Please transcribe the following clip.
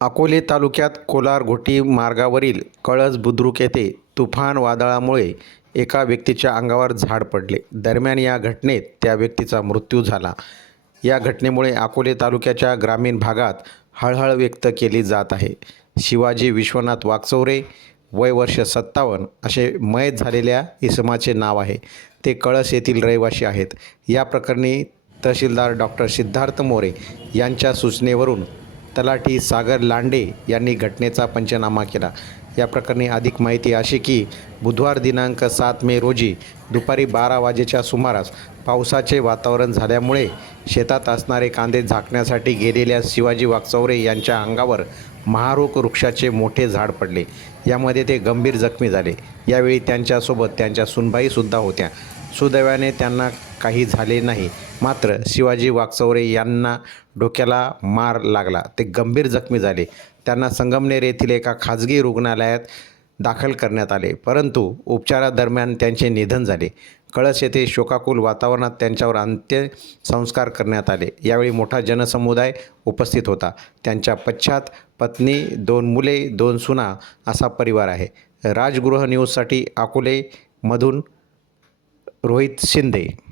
अकोले तालुक्यात कोलार घोटी मार्गावरील कळस बुद्रुक येथे तुफान वादळामुळे एका व्यक्तीच्या अंगावर झाड पडले. दरम्यान या घटनेत त्या व्यक्तीचा मृत्यू झाला. या घटनेमुळे अकोले तालुक्याच्या ग्रामीण भागात हळहळ व्यक्त केली जात आहे. शिवाजी विश्वनाथ वाकचौरे वय वर्ष सत्तावन्न असे मयत झालेल्या इसमाचे नाव आहे. ते कळस येथील रहिवासी आहेत. या प्रकरणी तहसीलदार डॉक्टर सिद्धार्थ मोरे यांच्या सूचनेवरून तलाठी सागर लांडे यांनी घटनेचा पंचनामा केला. या प्रकरणी अधिक माहिती अशी की बुधवार दिनांक सात मे रोजी दुपारी बारा वाजेच्या सुमारास पावसाचे वातावरण झाल्यामुळे शेतात असणारे कांदे झाकण्यासाठी गेलेल्या शिवाजी वाकचौरे यांच्या अंगावर महारोग वृक्षाचे मोठे झाड पडले. यामध्ये ते गंभीर जखमी झाले. यावेळी त्यांच्यासोबत त्यांच्या सुनबाईसुद्धा होत्या. सुदैवाने त्यांना काही झाले नाही. मात्र शिवाजी वाकचौरे यांना डोक्याला मार लागला. ते गंभीर जखमी झाले. त्यांना संगमनेर येथील एका खाजगी रुग्णालयात दाखल करण्यात आले. परंतु उपचारादरम्यान त्यांचे निधन झाले. कळस येथे शोकाकुल वातावरणात त्यांच्यावर अंत्यसंस्कार करण्यात आले. यावेळी मोठा जनसमुदाय उपस्थित होता. त्यांच्या पश्चात पत्नी दोन मुले दोन सुना असा परिवार आहे. राजगृह न्यूजसाठी अकोलेमधून रोहित शिंदे.